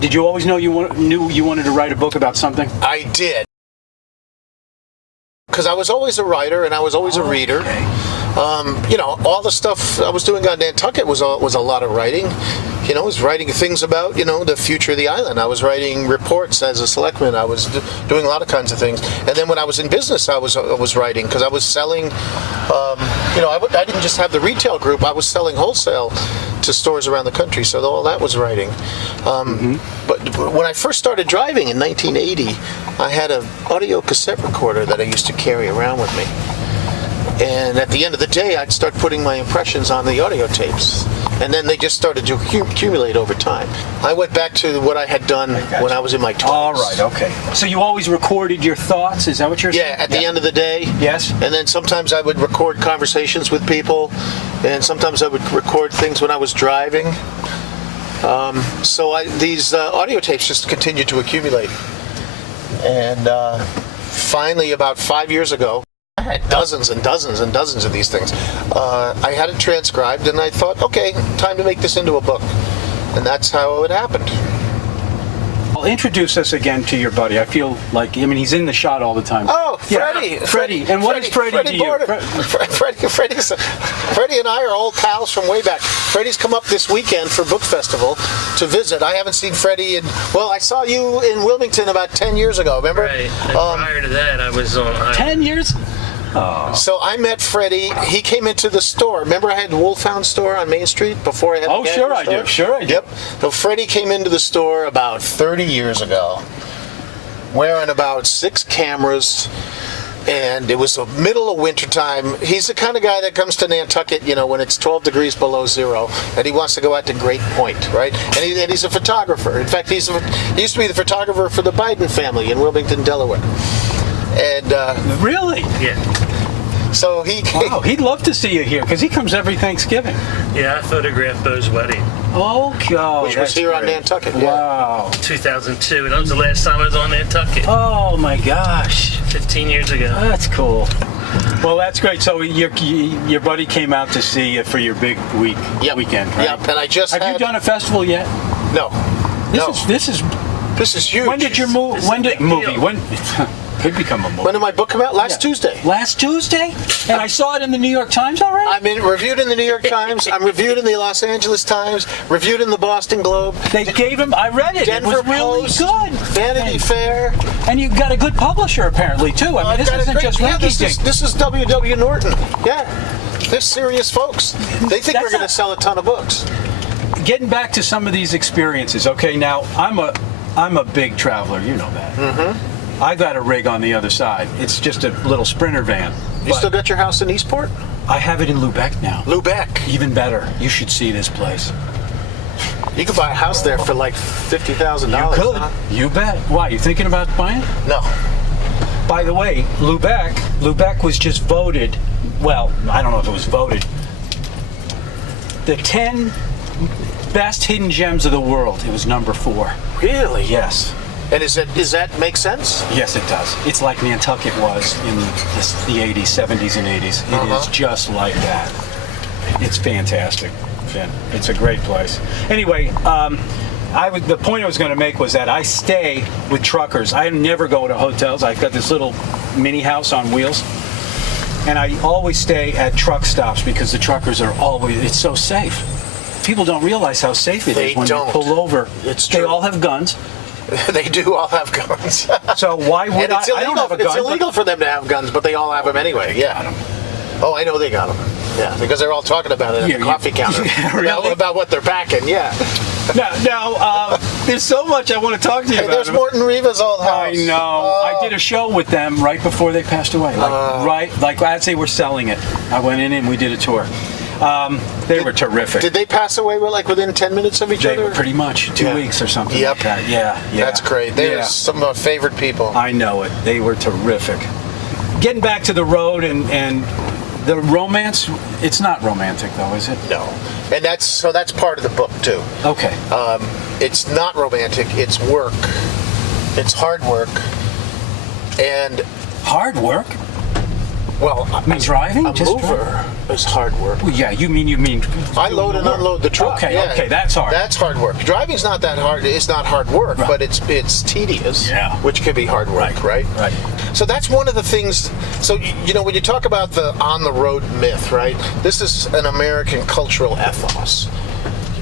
Did you always know knew you wanted to write a book about something? I did. Because I was always a writer and I was always a reader. Okay. All the stuff I was doing on Nantucket was a lot of writing. I was writing things about, the future of the island. I was writing reports as a selectman. I was doing a lot of kinds of things. And then when I was in business, I was writing because I was selling, I didn't just have the retail group. I was selling wholesale to stores around the country. So all that was writing. But when I first started driving in 1980, I had an audio cassette recorder that I used to carry around with me. And at the end of the day, I'd start putting my impressions on the audio tapes. And then they just started to accumulate over time. I went back to what I had done when I was in my 20s. All right, okay. So you always recorded your thoughts? Is that what you're saying? Yeah, at the end of the day. Yes. And then sometimes I would record conversations with people. And sometimes I would record things when I was driving. These audio tapes just continued to accumulate. And finally, about 5 years ago, I had dozens and dozens and dozens of these things. I had it transcribed, and I thought, okay, time to make this into a book. And that's how it happened. Well, introduce us again to your buddy. I feel like, he's in the shot all the time. Oh, Freddie. Yeah. Freddie. And what is Freddie to you? Freddie and I are old pals from way back. Freddie's come up this weekend for Book Festival to visit. I haven't seen Freddie I saw you in Wilmington about 10 years ago, remember? Right. And prior to that, I was on... 10 years? Oh. So I met Freddie. He came into the store. Remember I had the Wolfhound store on Main Street before I had the sure I do. Sure I do. Yep. So Freddie came into the store about 30 years ago, wearing about 6 cameras, and it was the middle of winter time. He's the kind of guy that comes to Nantucket, when it's 12 degrees below zero, and he wants to go out to Great Point, right? And he's a photographer. In fact, he used to be the photographer for the Biden family in Wilmington, Delaware. And really? Yeah. So he'd love to see you here because he comes every Thanksgiving. Yeah, I photographed Bo's wedding. Oh, God. Which was here on Nantucket. Wow. 2002, and that was the last time I was on Nantucket. Oh, my gosh. 15 years ago. That's cool. Well, that's great. So your buddy came out to see you for your big weekend, right? Yep, and I just Have you done a festival yet? No. This is huge. When did your movie? When could become a movie? When did my book come out? Last Tuesday. Last Tuesday? And I saw it in the New York Times already? I'm reviewed in the New York Times. I'm reviewed in the Los Angeles Times. Reviewed in the Boston Globe. They gave him. I read it. Denver it was really Post, good. Vanity Fair. And you've got a good publisher apparently too. This isn't just this is W.W. Norton. Yeah, they're serious folks. They think we're going to sell a ton of books. Getting back to some of these experiences. Okay, now I'm a big traveler. You know that. Mm-hmm. I got a rig on the other side. It's just a little Sprinter van. You still got your house in Eastport? I have it in Lubeck now. Lubeck. Even better. You should see this place. You could buy a house there for like $50,000. You could. Huh? You bet. Why? You thinking about buying? No. By the way, Lubeck was just voted. Well, I don't know if it was voted. The 10 best hidden gems of the world. It was number 4. Really? Yes. And does that make sense? Yes, it does. It's like Nantucket was in the 80s, 70s, and 80s. It is just like that. It's fantastic, Finn. It's a great place. Anyway, the point I was going to make was that I stay with truckers. I never go to hotels. I've got this little mini house on wheels. And I always stay at truck stops because the truckers are it's so safe. People don't realize how safe it is when you pull over. It's true. They all have guns. They do all have guns. So why would I? I don't have a gun. It's illegal for them to have guns, but they all have them anyway. Yeah. Oh, I know they got them. Yeah, because they're all talking about it at the coffee counter. Yeah, really? About what they're packing. Yeah. Now, there's so much I want to talk to you about. There's Morton Riva's old house. I know. I did a show with them right before they passed away. Like as they were selling it, I went in and we did a tour. They were terrific. Did they pass away within 10 minutes of each other? They were pretty much 2 weeks or something like that. Yeah. That's great. They're some of my favorite people. I know it. They were terrific. Getting back to the road and the romance, it's not romantic though, is it? No. And that's part of the book too. Okay. It's not romantic, it's work. It's hard work. And hard work? Well, I mean, driving? a Just mover is hard work. Well, yeah, you mean. I load and unload the truck. Okay, yeah. okay, that's hard. That's hard work. Driving's not that hard. It's not hard work, Right. but it's tedious, Yeah. which can be hard work, right? Right. So that's one of the things. So when you talk about the on the road myth, right? This is an American cultural ethos.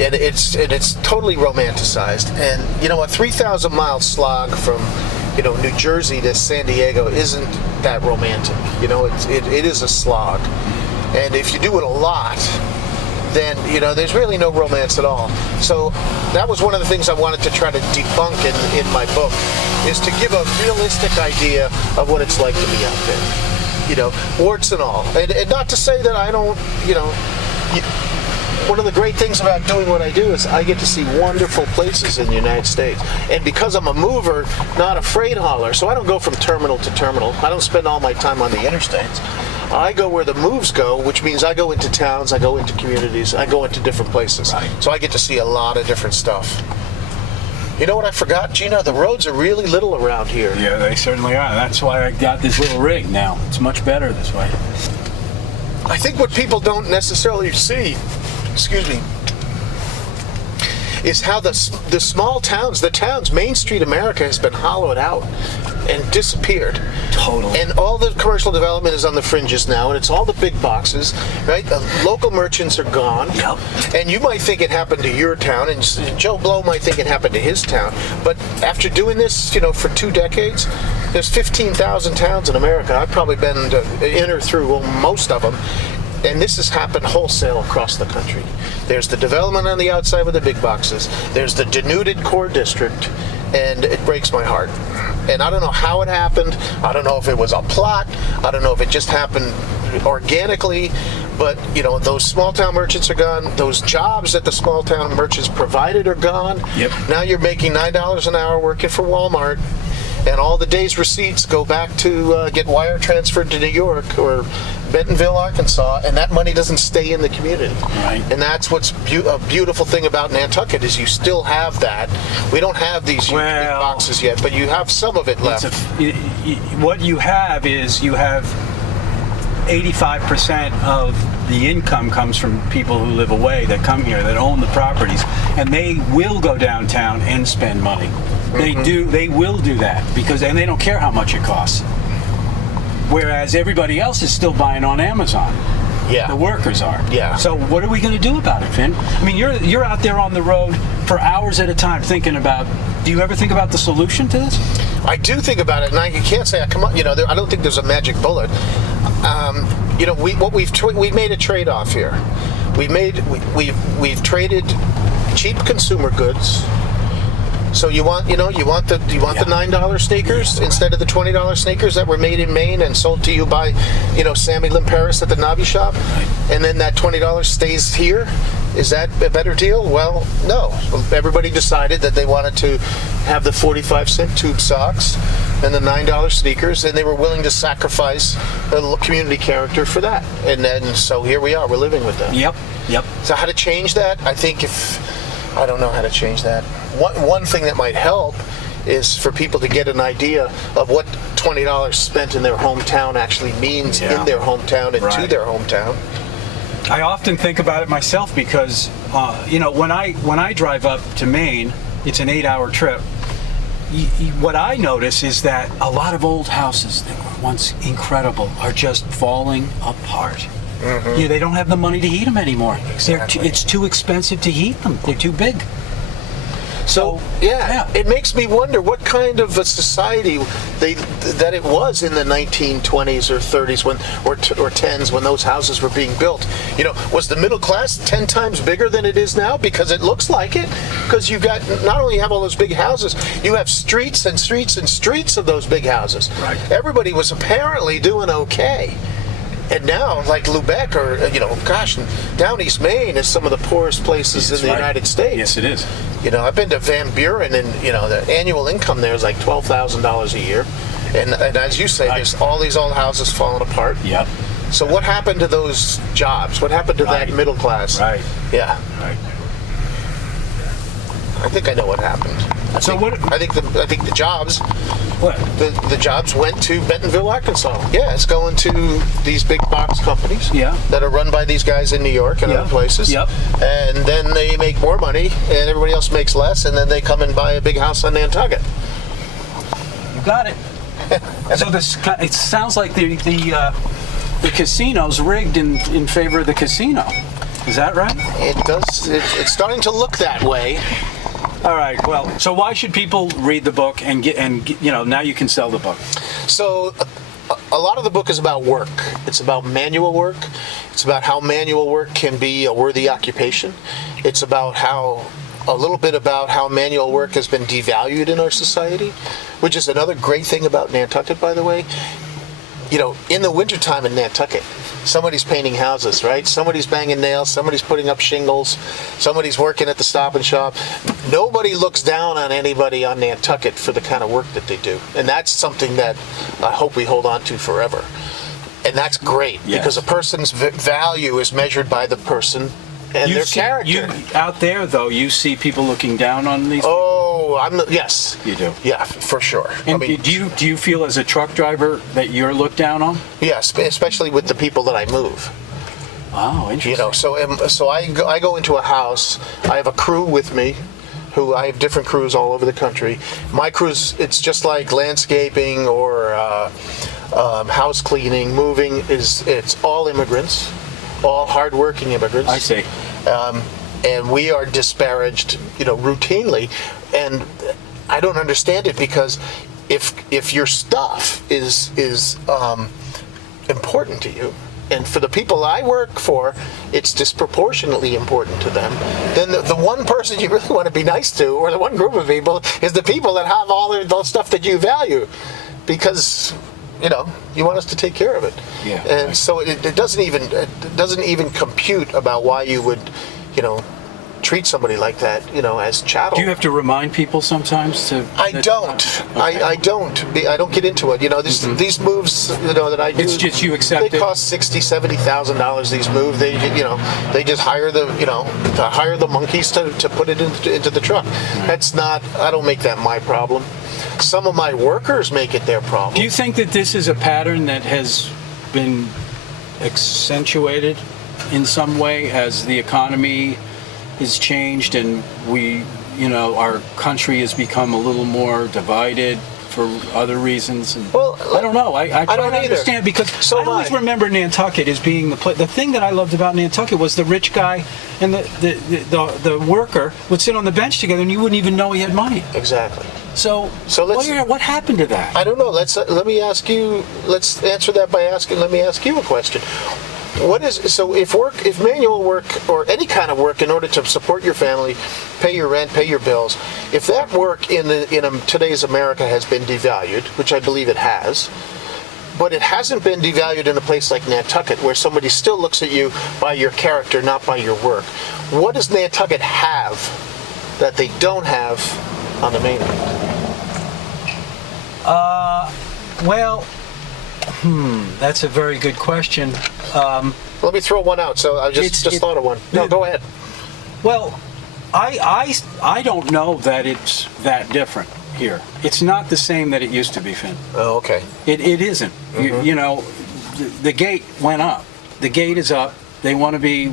And it's totally romanticized. And a 3,000 mile slog from New Jersey to San Diego isn't that romantic. It is a slog. And if you do it a lot, then there's really no romance at all. So that was one of the things I wanted to try to debunk in my book, is to give a realistic idea of what it's like to be out there. Warts and all. And not to say that I don't, one of the great things about doing what I do is I get to see wonderful places in the United States. And because I'm a mover, not a freight hauler, so I don't go from terminal to terminal. I don't spend all my time on the interstates. I go where the moves go, which means I go into towns, I go into communities, I go into different places. Right. So I get to see a lot of different stuff. You know what I forgot, Gina? The roads are really little around here. Yeah, they certainly are. That's why I got this little rig now. It's much better this way. I think what people don't necessarily see, is how the small towns, Main Street America has been hollowed out and disappeared. Totally. And all the commercial development is on the fringes now, and it's all the big boxes, right? The local merchants are gone. Yep. And you might think it happened to your town, and Joe Blow might think it happened to his town. But after doing this, for 2 decades, there's 15,000 towns in America. I've probably been in or through most of them. And this has happened wholesale across the country. There's the development on the outside with the big boxes. There's the denuded core district, and it breaks my heart. And I don't know how it happened. I don't know if it was a plot. I don't know if it just happened organically. But, those small town merchants are gone. Those jobs that the small town merchants provided are gone. Yep. Now you're making $9 an hour working for Walmart. And all the day's receipts go back to get wire transferred to New York or Bentonville, Arkansas, and that money doesn't stay in the community. Right. And that's what's a beautiful thing about Nantucket, is you still have that. We don't have these huge big boxes yet, but you have some of it left. What you have is 85% of the income comes from people who live away, that come here, that own the properties, and they will go downtown and spend money. They will do that and they don't care how much it costs. Whereas everybody else is still buying on Amazon. Yeah. The workers are. Yeah. So what are we going to do about it, Finn? I mean, you're out there on the road for hours at a time thinking about. Do you ever think about the solution to this? I do think about it, and I can't say I come up. I don't think there's a magic bullet. We've made a trade-off here. We've traded cheap consumer goods. So you want the $9 sneakers instead of the $20 sneakers that were made in Maine and sold to you by, Sammy Lynn Paris at the Nobby shop, and then that $20 stays here. Is that a better deal? Well, no. Everybody decided that they wanted to have the 45-cent tube socks and the $9 sneakers, and they were willing to sacrifice a community character for that. And then so here we are. We're living with that. Yep. So how to change that? I don't know how to change that. One thing that might help is for people to get an idea of what $20 spent in their hometown actually means in their hometown and to their hometown. I often think about it myself because, when I drive up to Maine, it's an 8-hour trip. What I notice is that a lot of old houses that were once incredible are just falling apart. Mm-hmm. They don't have the money to heat them anymore. Exactly. It's too expensive to heat them. They're too big. So it makes me wonder what kind of a society that it was in the 1920s or 30s or 10s when those houses were being built. Was the middle class 10 times bigger than it is now? Because it looks like it. Because you've got, not only have all those big houses, you have streets and streets and streets of those big houses. Right. Everybody was apparently doing okay. And now, like Lubeck or, down East Maine is some of the poorest places in the United States. Yes, it is. I've been to Van Buren, and, the annual income there is like $12,000 a year. And as you say, there's all these old houses falling apart. Yep. So what happened to those jobs? What happened to that middle class? Right. Yeah. Right. I think I know what happened. So what? I think the jobs. What? The jobs went to Bentonville, Arkansas. Yeah, it's going to these big box companies. Yeah. That are run by these guys in New York and Yeah. other places. Yep. And then they make more money, and everybody else makes less, and then they come and buy a big house on Nantucket. You got it. So it sounds like the casino's rigged in favor of the casino. Is that right? It does. It's starting to look that way. All right. Well, so why should people read the book and get now you can sell the book? So a lot of the book is about work. It's about manual work. It's about how manual work can be a worthy occupation. It's about a little bit about how manual work has been devalued in our society, which is another great thing about Nantucket, by the way. In the wintertime in Nantucket, somebody's painting houses, right? Somebody's banging nails, somebody's putting up shingles, somebody's working at the Stop and Shop. Nobody looks down on anybody on Nantucket for the kind of work that they do. And that's something that I hope we hold on to forever. And that's great, Yes. because a person's value is measured by the person and their character. Out there, though, you see people looking down on these. Yes. You do. Yeah, for sure. And do you feel as a truck driver that you're looked down on? Yes, especially with the people that I move. Oh, interesting. So I go into a house. I have a crew with me, I have different crews all over the country. My crews, it's just like landscaping or house cleaning, moving. It's all immigrants, all hardworking immigrants. I see. And we are disparaged, routinely, and I don't understand it, because if your stuff is important to you, and for the people I work for, it's disproportionately important to them, then the one person you really want to be nice to, or the one group of people, is the people that have all the stuff that you value, because you want us to take care of it. Yeah. And right. so it doesn't even compute about why you would, treat somebody like that, as chattel. Do you have to remind people sometimes to? I don't. Okay. I don't. I don't get into it. These moves, that I do. It's just you accept it. They cost $60,000-$70,000. These moves. They just hire the monkeys to put it into the truck. Right. That's not. I don't make that my problem. Some of my workers make it their problem. Do you think that this is a pattern that has been accentuated in some way as the economy has changed and our country has become a little more divided for other reasons? And Well, I don't know. I try don't to either. understand, because So I am always I. remember Nantucket as being the place. The thing that I loved about Nantucket was the rich guy and the worker would sit on the bench together, and you wouldn't even know he had money. Exactly. So what happened to that? I don't know. Let me ask you. Let's answer that by asking. Let me ask you a question. If manual work or any kind of work in order to support your family, pay your rent, pay your bills, if that work in today's America has been devalued, which I believe it has, but it hasn't been devalued in a place like Nantucket, where somebody still looks at you by your character, not by your work. What does Nantucket have that they don't have on the mainland? That's a very good question. Let me throw one out. So I just thought of one. No, go ahead. Well, I don't know that it's that different here. It's not the same that it used to be, Finn. Oh, okay. It isn't. Mm-hmm. The gate went up. The gate is up. They want to be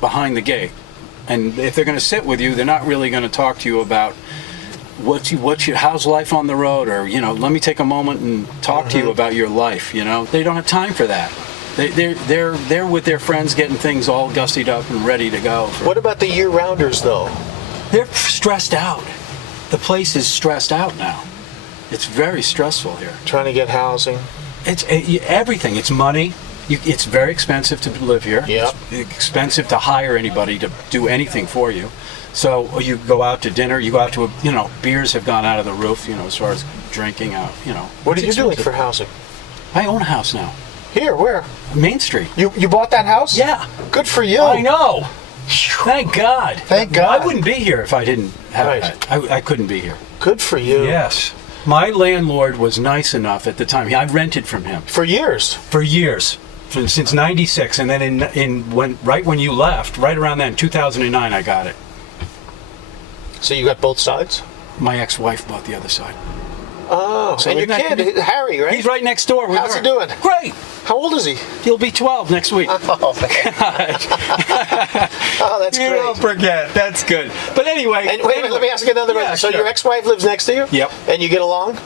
behind the gate. And if they're going to sit with you, they're not really going to talk to you about how's life on the road, or let me take a moment and talk to you about your life. They don't have time for that. They're with their friends getting things all gussied up and ready to go. What about the year-rounders, though? They're stressed out. The place is stressed out now. It's very stressful here. Trying to get housing. It's everything. It's money. It's very expensive to live here. Yep. It's expensive to hire anybody to do anything for you. So you go out to dinner. You go out to beers have gone out of the roof. As far as drinking out. What are it's you doing expensive. for housing? I own a house now. Here, where? Main Street. You bought that house? Yeah. Good for you. I know. Thank God. Thank God. I wouldn't be here if I didn't have Right. that. I couldn't be here. Good for you. Yes. My landlord was nice enough at the time. I rented from him For years. for years, since '96, and then when you left, right around then, 2009, I got it. So you got both sides? My ex-wife bought the other side. Oh, So and your isn't that kid, Harry, right? He's right next door. With How's her. he doing? Great. How old is he? He'll be 12 next week. Oh, man. Oh, that's You great. don't forget. That's good. But anyway. And wait a minute, let me ask you another one. Yeah, So sure. your ex-wife lives next to you? Yep. And you get along?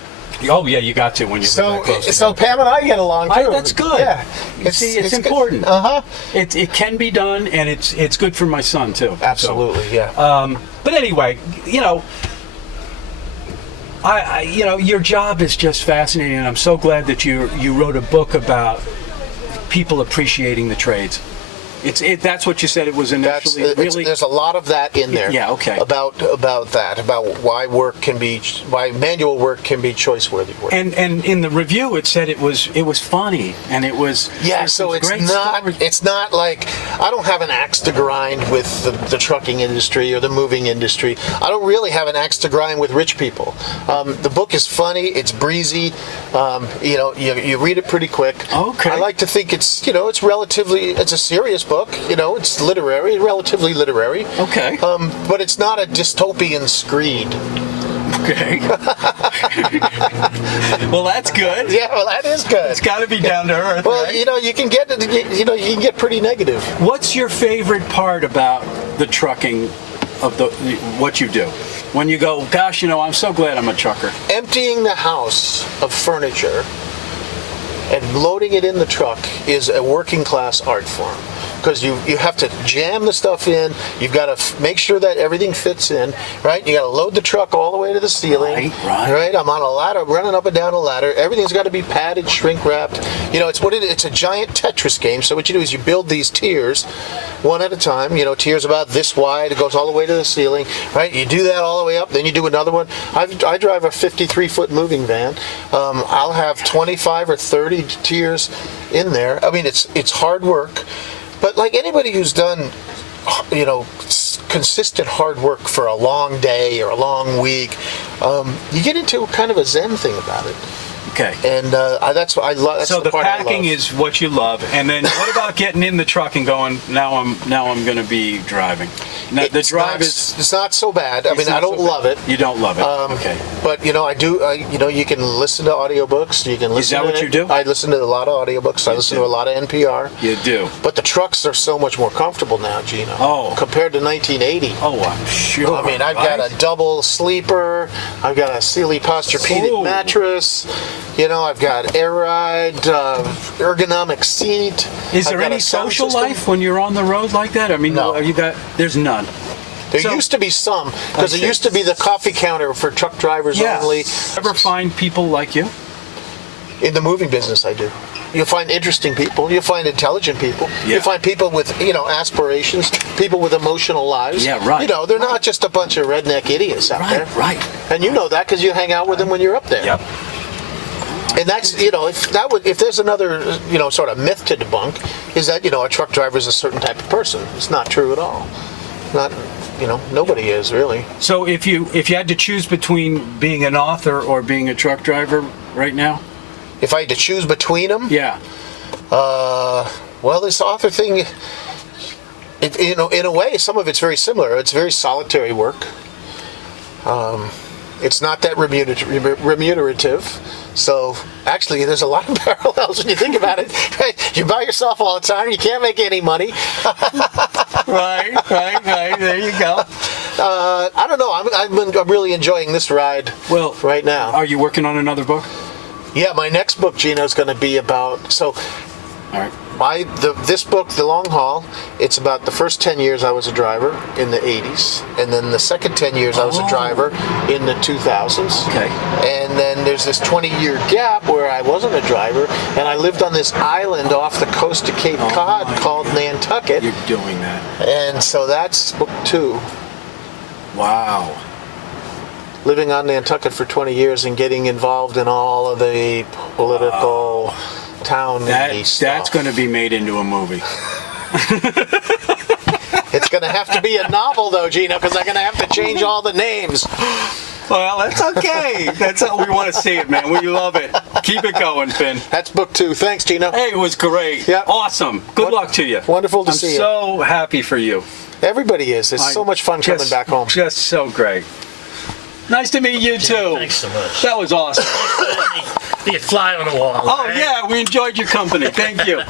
Oh yeah, you got to when you So, live that close so together. Pam and I get along too. That's good. Yeah. You see, it's good. important. Uh-huh. It can be done, and it's good for my son too. Absolutely, So, yeah. but anyway, I your job is just fascinating, and I'm so glad that you wrote a book about people appreciating the trades. That's what you said it was initially. Really, there's a lot of that in there. Yeah, okay. About why manual work can be choice-worthy work. and in the review it said it was funny, and it was So great it's not like I don't have an axe to grind with the trucking industry or the moving industry. I don't really have an axe to grind with rich people. The book is funny. It's breezy. You read it pretty quick. Okay. I like to think it's a serious book. It's relatively literary. Okay. But it's not a dystopian screed. Okay. Well, that's good. Yeah, well, that is good. It's got to be down to earth. Well, right? you can get pretty negative. What's your favorite part about the trucking of what you do? When you go, gosh, I'm so glad I'm a trucker. Emptying the house of furniture and loading it in the truck is a working class art form. Because you have to jam the stuff in, you've got to make sure that everything fits in, right? You got to load the truck all the way to the ceiling, right? I'm on a ladder, running up and down a ladder. Everything's got to be padded, shrink wrapped. It's a giant Tetris game. So what you do is you build these tiers, one at a time. Tiers about this wide, it goes all the way to the ceiling, right? You do that all the way up, then you do another one. I drive a 53-foot moving van. I'll have 25 or 30 tiers in there. I mean, it's hard work. But like anybody who's done, consistent hard work for a long day or a long week, you get into kind of a Zen thing about it. Okay. And that's what I love. That's So the part packing I love. is what you love, and then what about getting in the truck and going? Now I'm going to be driving. Now, the drive it's not so bad. I it's mean, I not don't so bad. love it. You don't love it. Okay. But I do. You can listen to audiobooks. You can listen. Is that to what you do? I listen to a lot of audiobooks. I listen to a lot of NPR. You do. But the trucks are so much more comfortable now, Gino. Oh. Compared to 1980. Oh, I'm sure. I mean, I've got a double sleeper. I've got a Sealy Posturepedic mattress. I've got air ride, ergonomic seat. Is I've there got any a sound social system. life when you're on the road like that? I mean, No. there's none. There So- used to be some, because there Okay. used to be the coffee counter for truck drivers only. Ever find people like you? In the moving business, I do. You'll find interesting people. You'll find intelligent people. Yeah. You'll find people with, aspirations, people with emotional lives. Yeah, right. They're not just a bunch of redneck idiots out there. Right. And you know that because you hang out with them when you're up there. Yep. And that's, if there's another, sort of myth to debunk, is that, a truck driver is a certain type of person. It's not true at all. Not, nobody is really. So if you had to choose between being an author or being a truck driver right now? If I had to choose between them, Yeah. well, this author thing, in a way, some of it's very similar. It's very solitary work. It's not that remunerative. So actually, there's a lot of parallels when you think about it. Right? You're by yourself all the time. You can't make any money. Right. There you go. I don't know. I'm really enjoying this ride. Well, right now. Are you working on another book? Yeah, my next book, Gino, is going to be about. So, All right. this book, The Long Haul, it's about the first 10 years I was a driver in the 80s, and then the second 10 years I was a driver in the 2000s. Okay. And then there's this 20-year gap where I wasn't a driver, and I lived on this island off the coast of Cape Cod called Nantucket. You're doing that. And so that's book 2. Wow. Living on Nantucket for 20 years and getting involved in all of the political town That's stuff. going to be made into a movie. It's going to have to be a novel, though, Gino, because I'm going to have to change all the names. Well, that's okay. That's how we want to see it, man. We love it. Keep it going, Finn. That's book 2. Thanks, Gino. Hey, it was great. Yeah. Awesome. Good luck to you. Wonderful to I'm see you. so happy for you. Everybody is. It's so much fun coming back home. Just so great. Nice to meet you too. Thanks so much. That was awesome. Be a fly on the wall. Oh right? yeah, we enjoyed your company. Thank you.